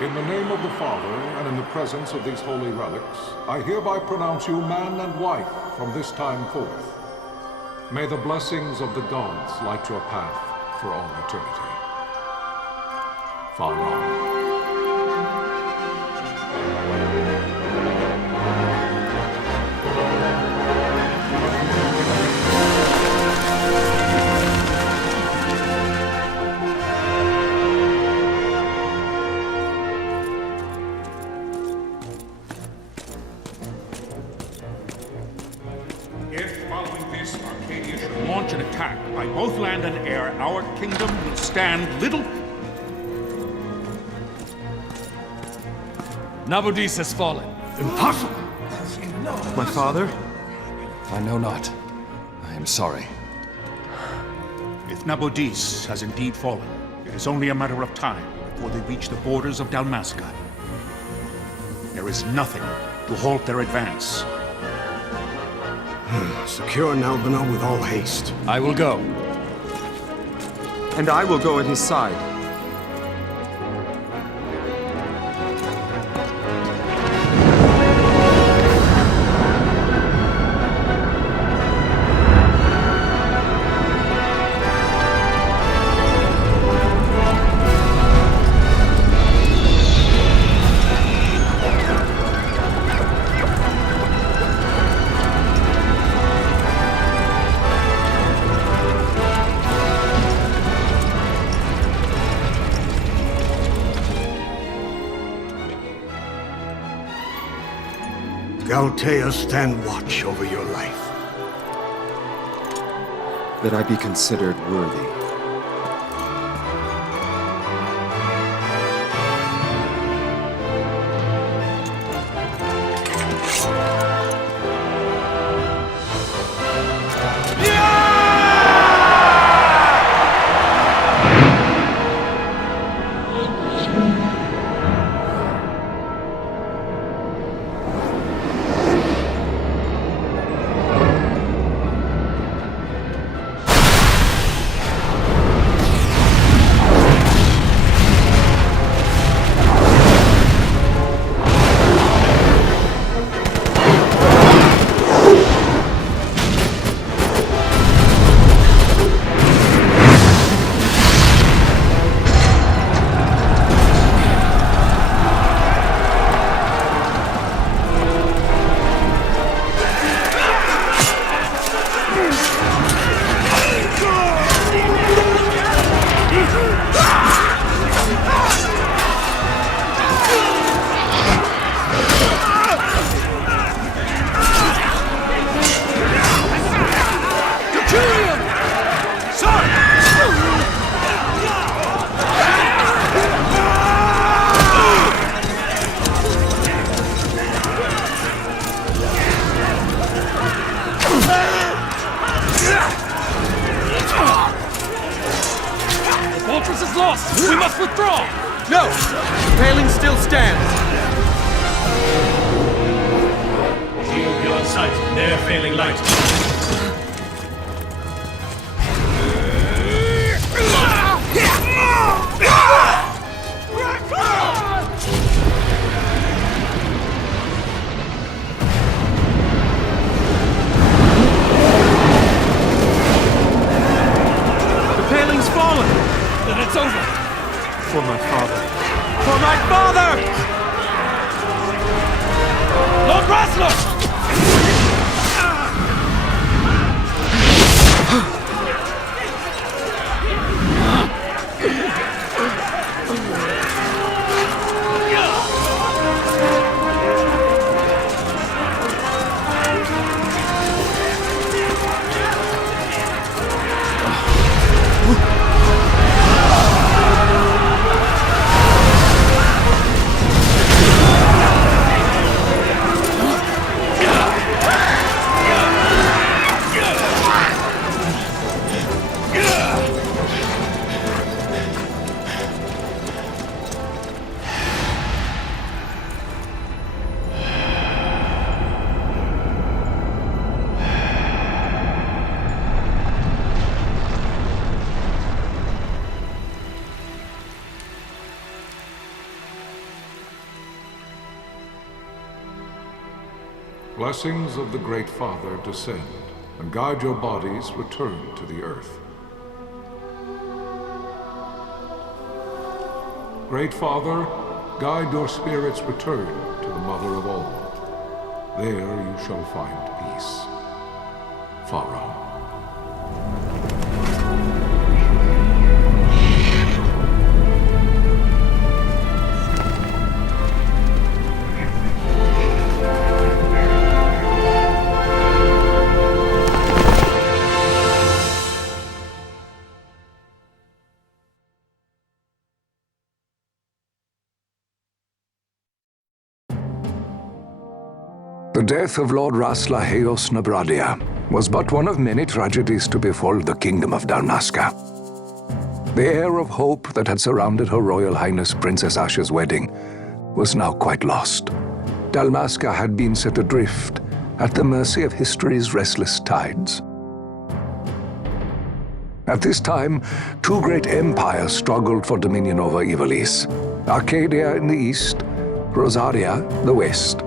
In the name of the Father, and in the presence of these holy relics, I hereby pronounce you man and wife from this time forth. May the blessings of the gods light your path for all eternity. Far on. Launch an attack by both land and air, our kingdom will stand little... Nabudis has fallen. Impossible! My father? I know not. I am sorry. If Nabudis has indeed fallen, it is only a matter of time before they reach the borders of Dalmasca. There is nothing to halt their advance. Secure Nalbina with all haste. I will go. And I will go at his side. Galtea, stand watch over your life. That I be considered worthy. We must withdraw! No! The paling still stands! Shield beyond sight, near failing light. The paling's fallen! Then it's over! For my father. For my father! Lord Rasler! blessings of the Great Father descend, and guide your bodies return to the earth. Great Father, guide your spirits return to the Mother of all. There you shall find peace. Pharaoh. The death of Lord Rasla Heos Nabradia was but one of many tragedies to befall the kingdom of Dalmasca. The air of hope that had surrounded Her Royal Highness Princess Asha's wedding was now quite lost. Dalmasca had been set adrift at the mercy of history's restless tides. At this time, two great empires struggled for dominion over Ivalice: Arcadia in the east, Rosaria the west.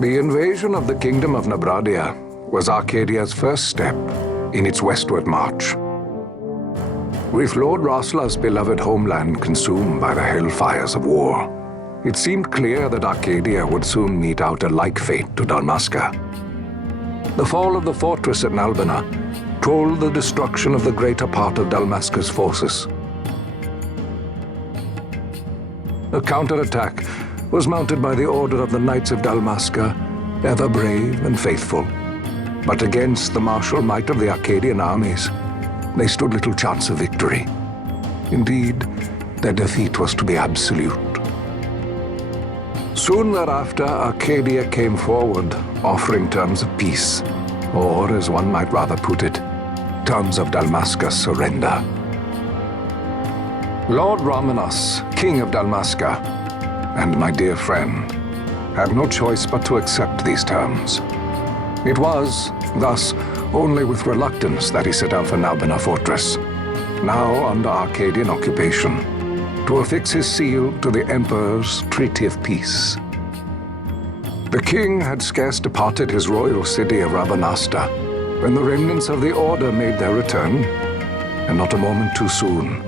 The invasion of the Kingdom of Nabradia was Arcadia's first step in its westward march. With Lord Rasla's beloved homeland consumed by the hellfires of war, it seemed clear that Arcadia would soon mete out a like fate to Dalmasca. The fall of the fortress at Nalbina told the destruction of the greater part of Dalmasca's forces. A counterattack was mounted by the order of the Knights of Dalmasca, ever brave and faithful. But against the martial might of the Arcadian armies, they stood little chance of victory. Indeed, their defeat was to be absolute. Soon thereafter, Arcadia came forward, offering terms of peace, or, as one might rather put it, terms of Dalmasca's surrender. Lord Ramenas, King of Dalmasca, and my dear friend, had no choice but to accept these terms. It was, thus, only with reluctance that he set out for Nalbina Fortress, now under Arcadian occupation, to affix his seal to the Emperor's Treaty of Peace. The king had scarce departed his royal city of Rabanasta when the remnants of the Order made their return, and not a moment too soon,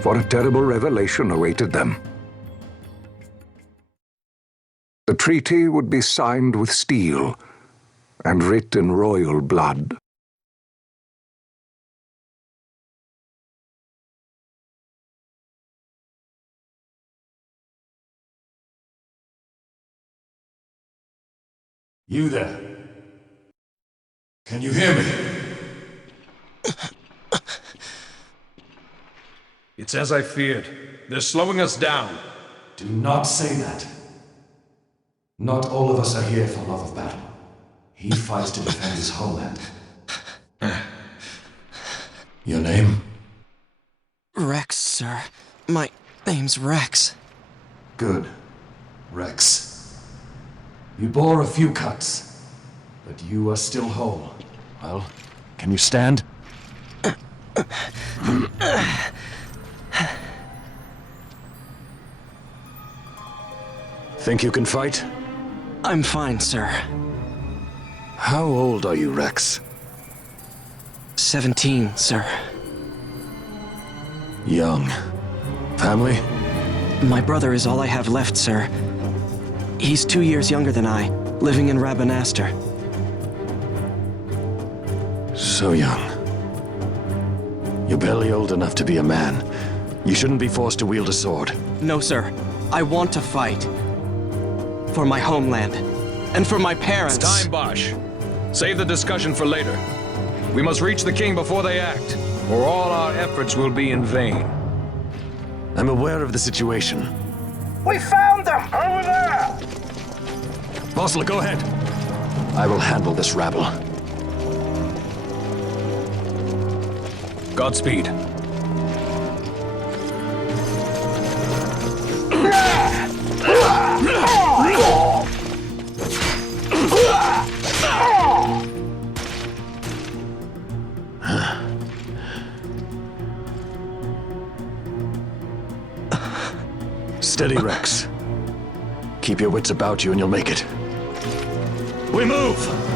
for a terrible revelation awaited them. The treaty would be signed with steel and writ in royal blood. You there? Can you hear me? It's as I feared. They're slowing us down. Do not say that. Not all of us are here for love of battle. He fights to defend his homeland. Your name? Rex, sir. My name's Rex. Good. Rex. You bore a few cuts, but you are still whole. Well, can you stand? Think you can fight? I'm fine, sir. How old are you, Rex? 17, sir. Young. Family? My brother is all I have left, sir. He's 2 years younger than I, living in Rabanaster. So young. You're barely old enough to be a man. You shouldn't be forced to wield a sword. No, sir. I want to fight. For my homeland. And for my parents. It's time, Bosch. Save the discussion for later. We must reach the king before they act, or all our efforts will be in vain. I'm aware of the situation. We found them! Over there! Bosler, go ahead. I will handle this rabble. Godspeed. Steady, Rex. Keep your wits about you and you'll make it. We move!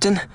Captain?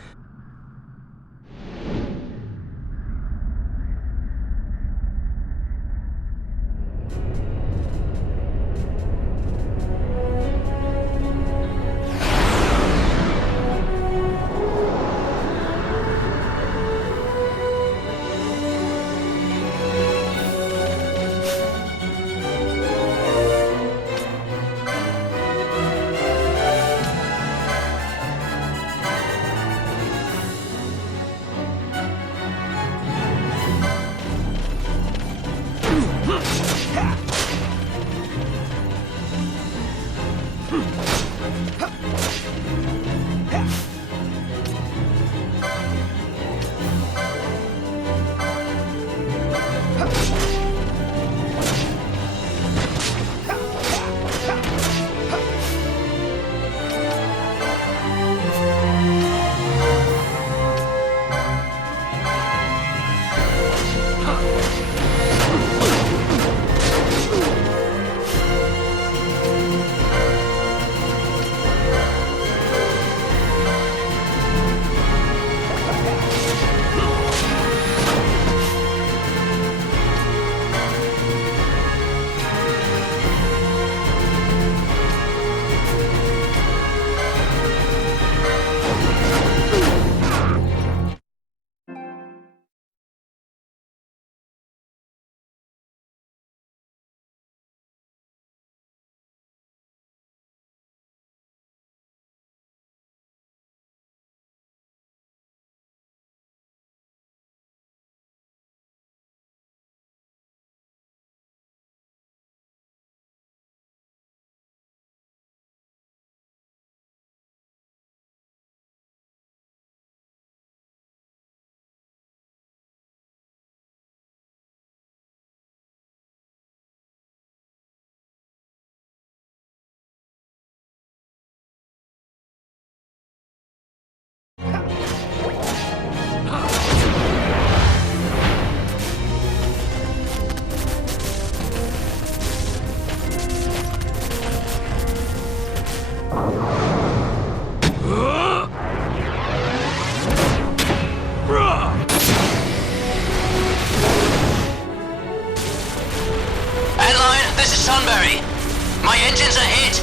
My engines are hit!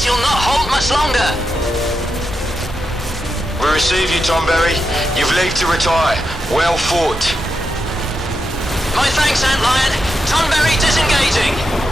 She'll not hold much longer! We receive you, Tomberry. You've leave to retire. Well fought. My thanks, Antlion. Tonberry disengaging!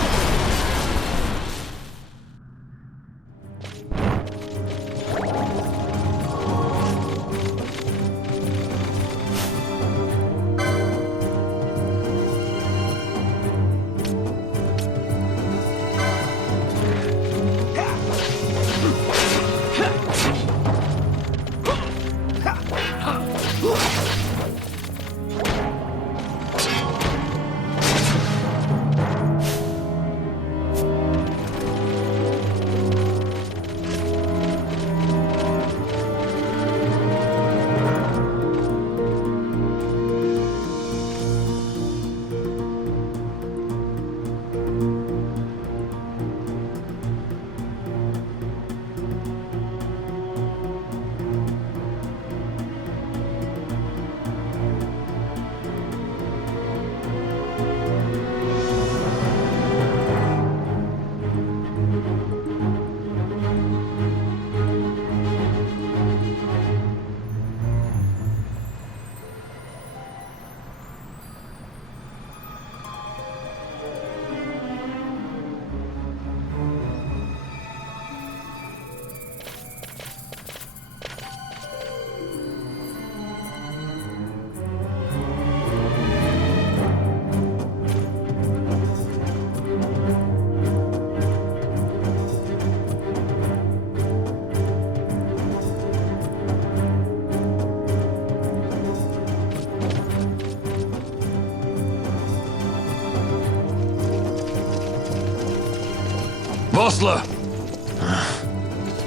Vossler!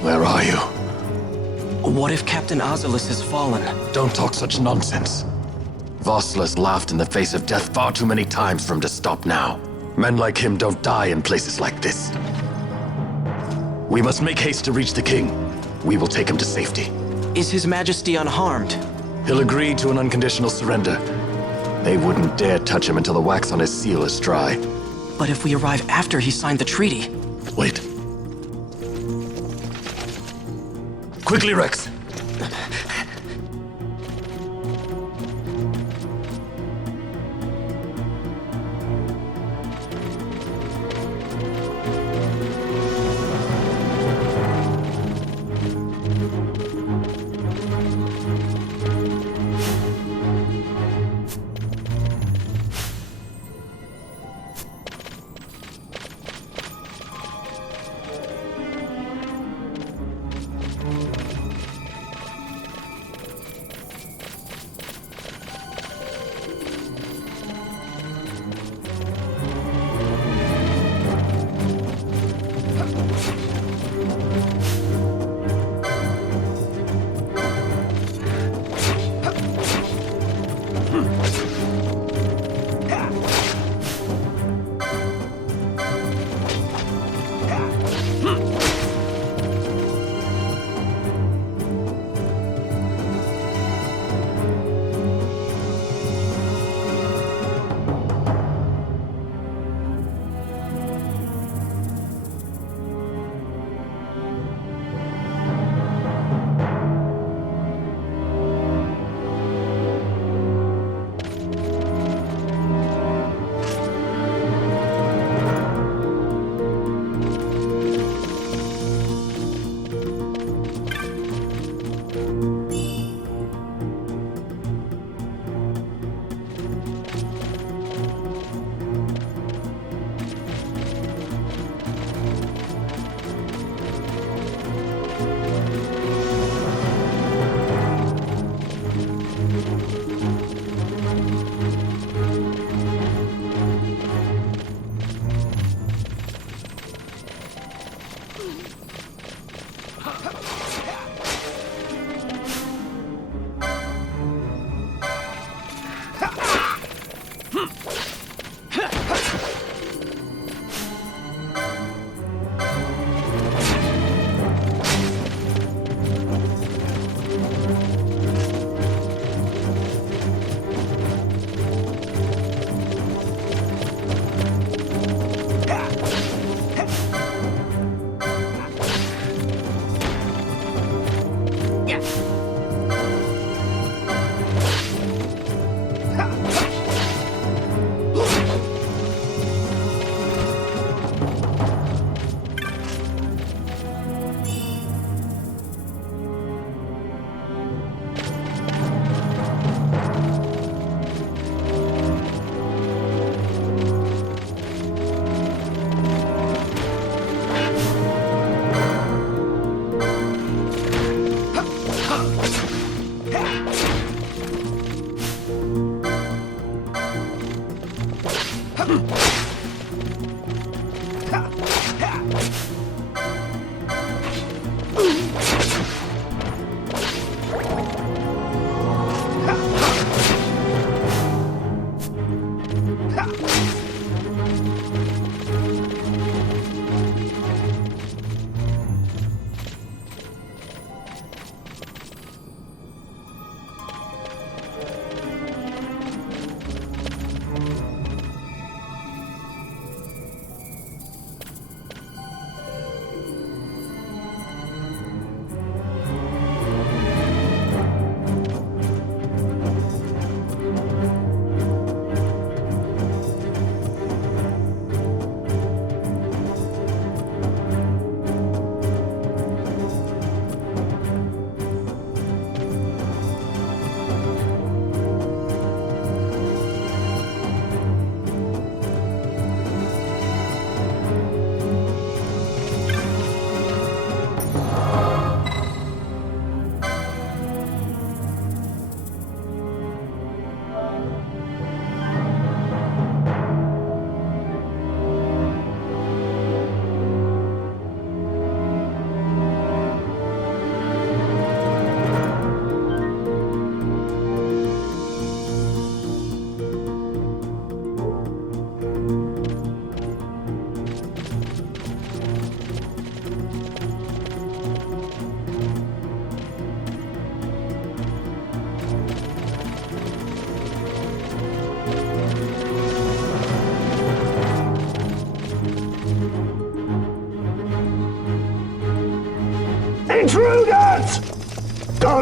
Where are you? What if Captain Oculus has fallen? Don't talk such nonsense. Vossler's laughed in the face of death far too many times for him to stop now. Men like him don't die in places like this. We must make haste to reach the king. We will take him to safety. Is His Majesty unharmed? He'll agree to an unconditional surrender. They wouldn't dare touch him until the wax on his seal is dry. But if we arrive after he signed the treaty... Wait. Quickly, Rex!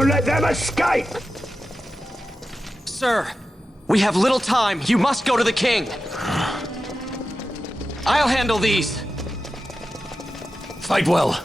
Don't let them escape! Sir, we have little time. You must go to the king. I'll handle these. Fight well.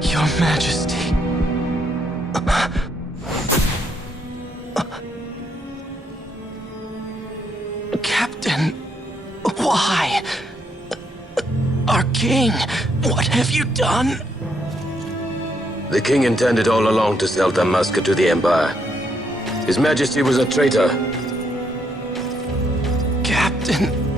Your Majesty. Captain, why? Our king, what have you done? The king intended all along to sell Dalmasca to the Empire. His Majesty was a traitor. Captain,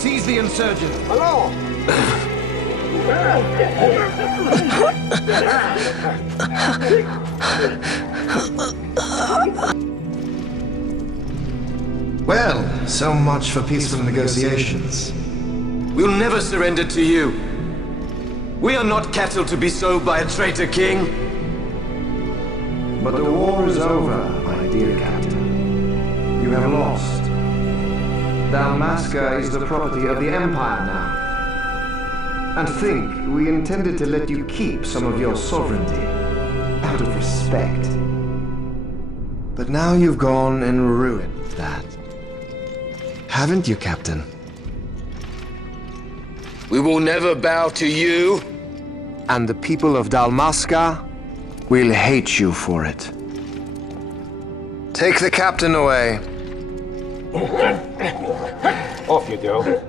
Seize the insurgent! Hello! Well, so much for peaceful negotiations. We'll never surrender to you. We are not cattle to be sold by a traitor king. But the war is over, my dear captain. You have lost. Dalmasca is the property of the Empire now. And think, we intended to let you keep some of your sovereignty, out of respect. But now you've gone and ruined that. Haven't you, Captain? We will never bow to you. And the people of Dalmasca will hate you for it. Take the captain away. Off you go.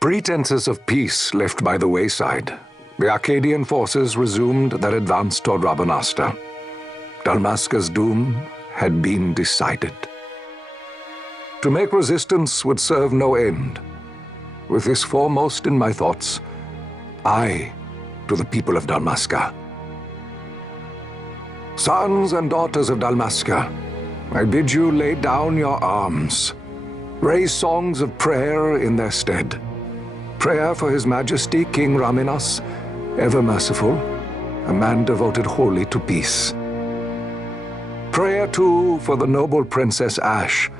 Pretenses of peace left by the wayside, the Arcadian forces resumed their advance toward Rabanasta. Dalmasca's doom had been decided. To make resistance would serve no end. With this foremost in my thoughts, I to the people of Dalmasca. Sons and daughters of Dalmasca, I bid you lay down your arms. Raise songs of prayer in their stead. Prayer for His Majesty King Raminas, ever merciful, a man devoted wholly to peace. Prayer, too, for the noble Princess Ash,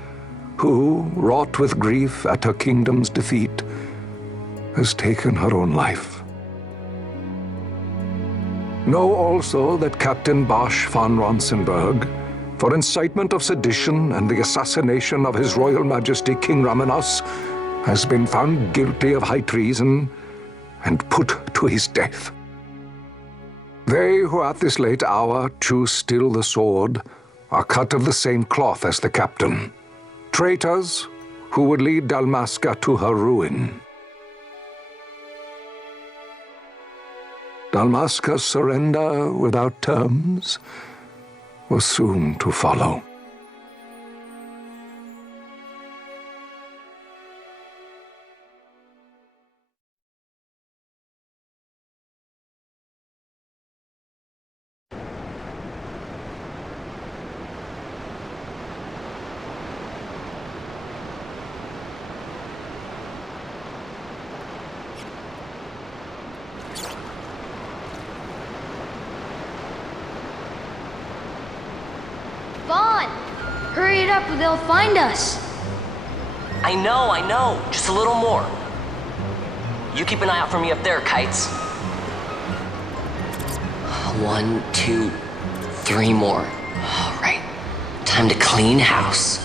who, wrought with grief at her kingdom's defeat, has taken her own life. Know also that Captain Bosch von Ronsenberg, for incitement of sedition and the assassination of His Royal Majesty King Ramenos, has been found guilty of high treason and put to his death. They who at this late hour choose still the sword are cut of the same cloth as the captain. Traitors who would lead Dalmasca to her ruin. Dalmasca's surrender without terms was soon to follow. Vaughn! Hurry it up or they'll find us! I know. Just a little more. You keep an eye out for me up there, Kites. 1, 2, 3 more. All right. Time to clean house.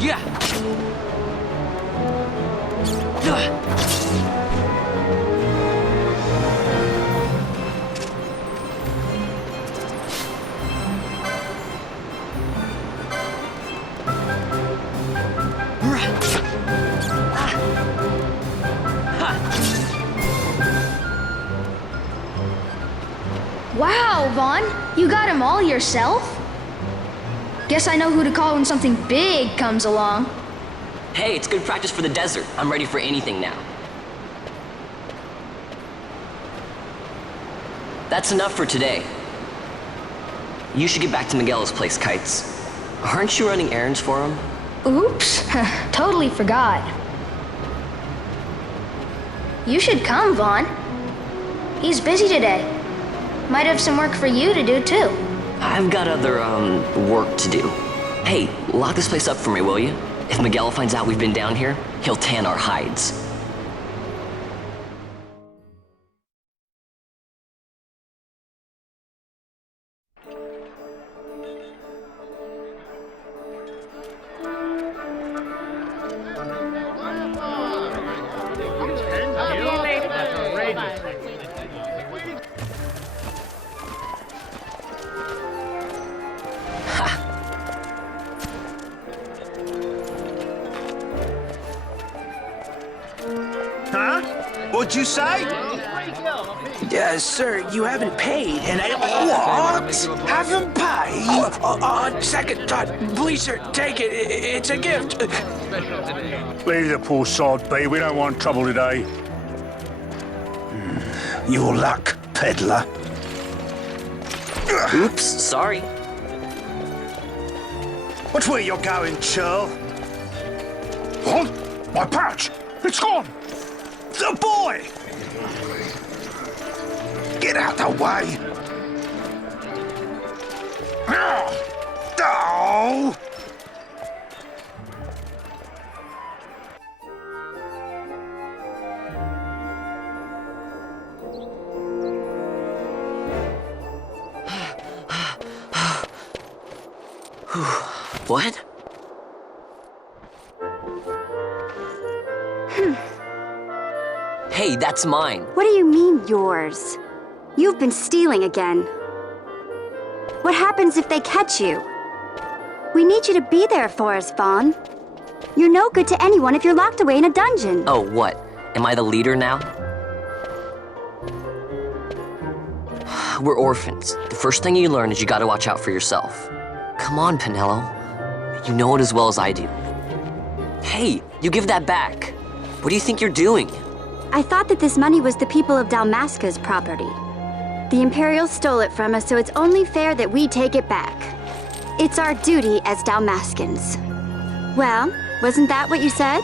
Yeah. Wow, Vaughn! You got him all yourself? Guess I know who to call when something big comes along. Hey, it's good practice for the desert. I'm ready for anything now. That's enough for today. You should get back to Miguel's place, Kites. Aren't you running errands for him? Oops, totally forgot. You should come, Vaughn. He's busy today. Might have some work for you to do, too. I've got other, work to do. Hey, lock this place up for me, will you? If Miguel finds out we've been down here, he'll tan our hides. Huh? What'd you say? Sir, you haven't paid, and I... What? Haven't paid? On second thought, please, sir, take it. It's a gift. Leave the poor sod be. We don't want trouble today. Your luck, peddler. Oops, sorry. Watch where you're going, churl. What? My pouch! It's gone! The boy! Get out the way! Oh! What? Hey, that's mine. What do you mean, yours? You've been stealing again. What happens if they catch you? We need you to be there for us, Vaughn. You're no good to anyone if you're locked away in a dungeon. Oh, what? Am I the leader now? We're orphans. The first thing you learn is you gotta watch out for yourself. Come on, Pinello. You know it as well as I do. Hey, you give that back. What do you think you're doing? I thought that this money was the people of Dalmasca's property. The Imperials stole it from us, so it's only fair that we take it back. It's our duty as Dalmaskins. Well, wasn't that what you said?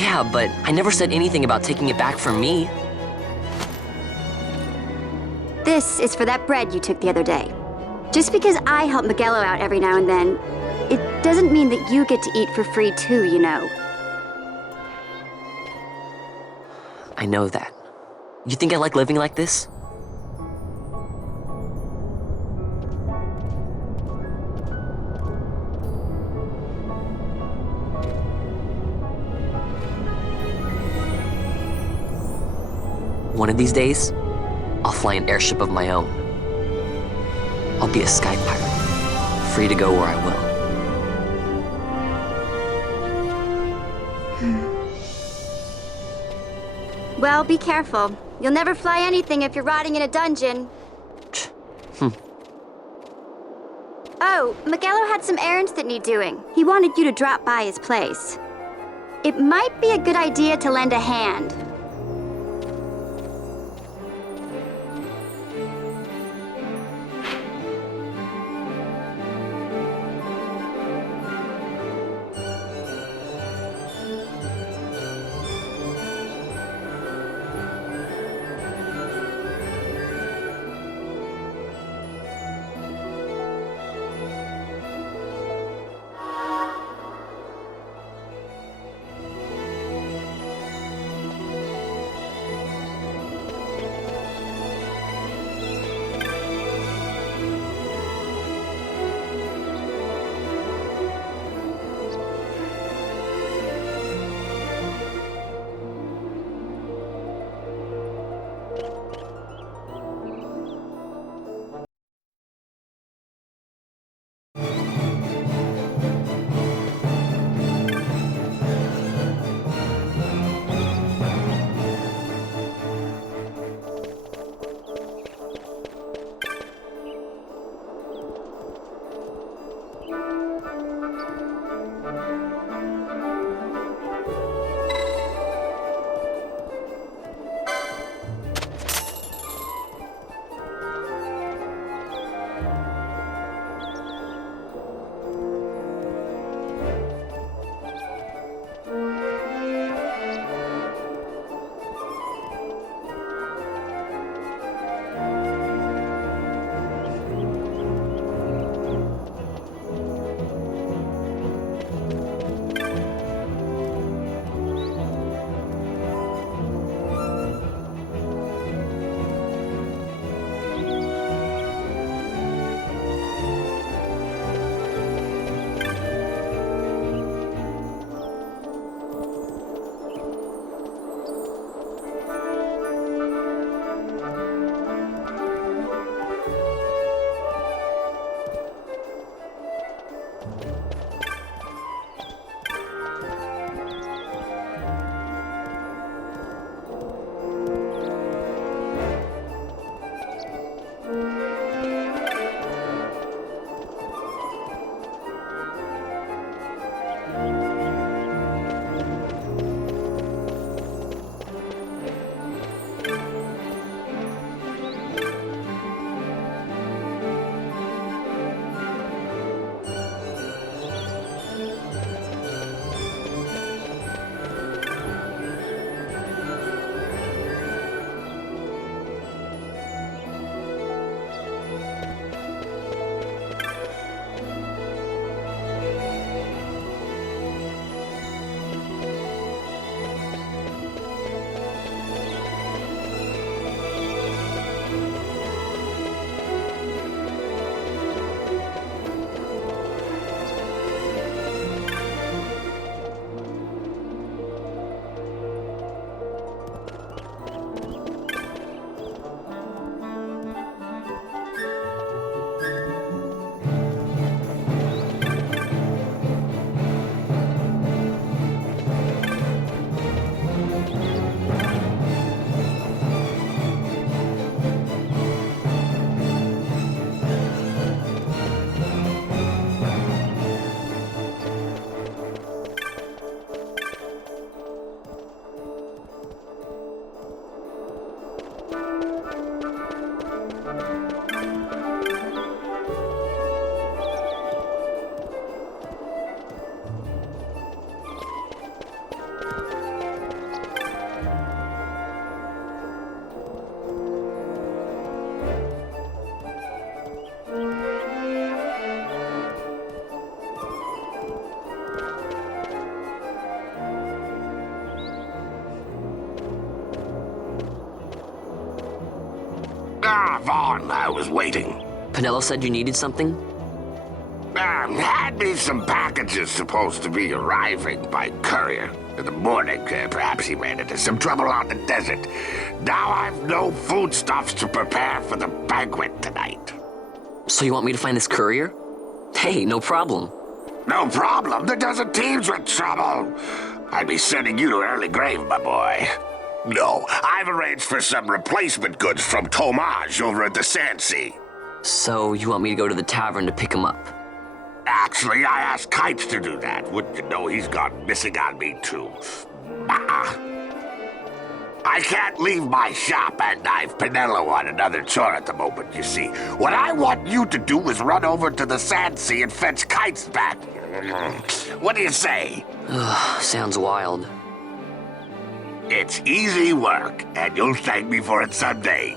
Yeah, but I never said anything about taking it back from me. This is for that bread you took the other day. Just because I help Miguelo out every now and then, it doesn't mean that you get to eat for free too, you know. I know that. You think I like living like this? One of these days, I'll fly an airship of my own. I'll be a sky pirate, free to go where I will. Well, be careful. You'll never fly anything if you're rotting in a dungeon. Oh, Miguelo had some errands that need doing. He wanted you to drop by his place. It might be a good idea to lend a hand. I was waiting. Pinello said you needed something? Had me some packages supposed to be arriving by courier. In the morning, perhaps he ran into some trouble on the desert. Now I've no foodstuffs to prepare for the banquet tonight. So you want me to find this courier? Hey, no problem. No problem. The desert teems with trouble. I'd be sending you to early grave, my boy. No, I've arranged for some replacement goods from Tomaj over at the Sand Sea. So you want me to go to the tavern to pick him up? Actually, I asked Kites to do that. Wouldn't you know he's gone missing on me, too. I can't leave my shop, and I've Pinello on another chore at the moment, you see. What I want you to do is run over to the Sand Sea and fetch Kites back. What do you say? Sounds wild. It's easy work, and you'll thank me for it someday.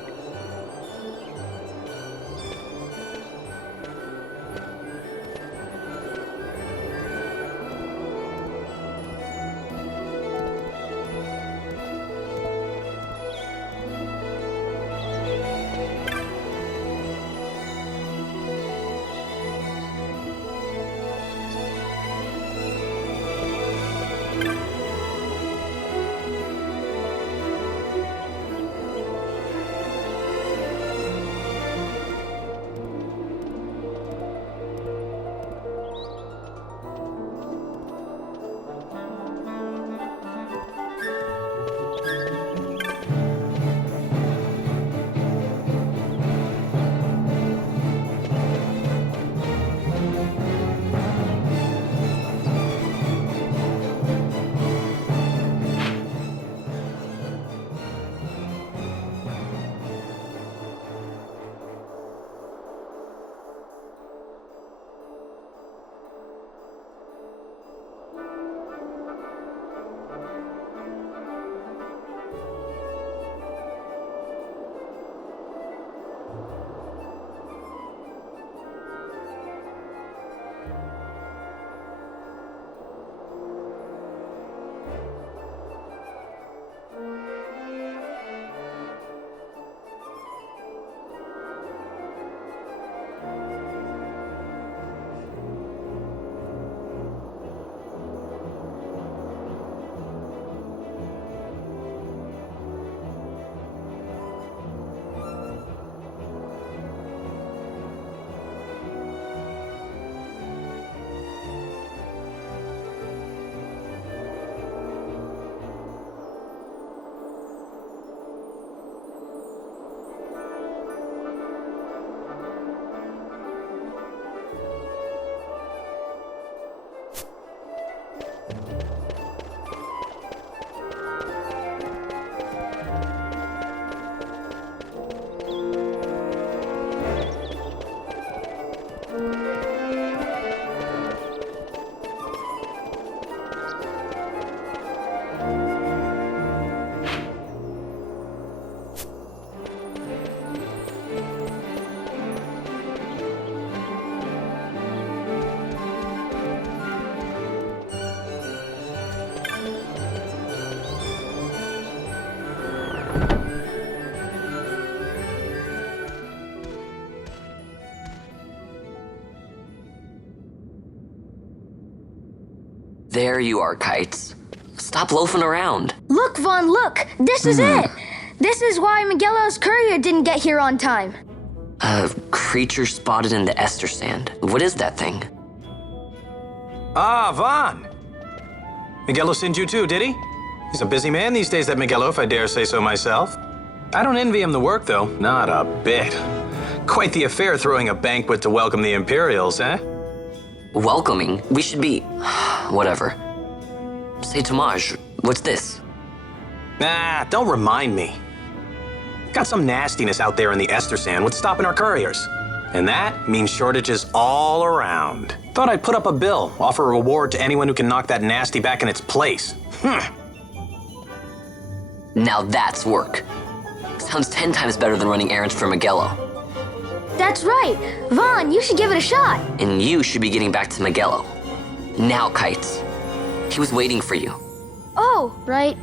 There you are, Kites. Stop loafing around. Look, Vaughn, look! This is it! This is why Miguelo's courier didn't get here on time. A creature spotted in the Ester Sand. What is that thing? Ah, Vaughn! Miguelo sent you too, did he? He's a busy man these days, that Miguelo, if I dare say so myself. I don't envy him the work, though. Not a bit. Quite the affair throwing a banquet to welcome the Imperials, eh? Welcoming? We should be... whatever. Say, Tomaj, what's this? Nah, don't remind me. Got some nastiness out there in the Ester Sand. What's stopping our couriers? And that means shortages all around. Thought I'd put up a bill, offer a reward to anyone who can knock that nasty back in its place. Now that's work. Sounds 10 times better than running errands for Miguelo. That's right! Vaughn, you should give it a shot! And you should be getting back to Miguelo. Now, Kites. He was waiting for you. Oh, right.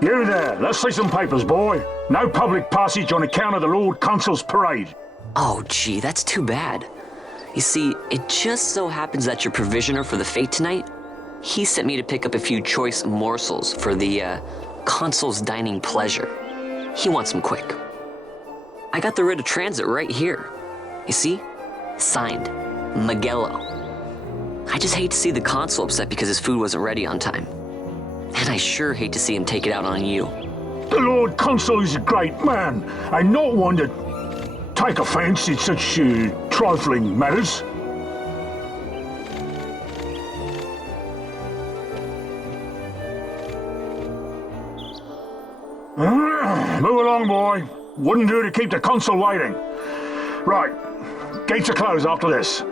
You there, let's see some papers, boy. No public passage on account of the Lord Consul's parade. Oh, gee, that's too bad. You see, it just so happens that your provisioner for the fete tonight, he sent me to pick up a few choice morsels for the, Consul's dining pleasure. He wants them quick. I got the writ of transit right here. You see? Signed, Magello. I just hate to see the Consul upset because his food wasn't ready on time. And I sure hate to see him take it out on you. The Lord Consul is a great man, and not one to take offense in such trifling matters. Move along, boy. Wouldn't do to keep the Consul waiting. Right, gates are closed after this.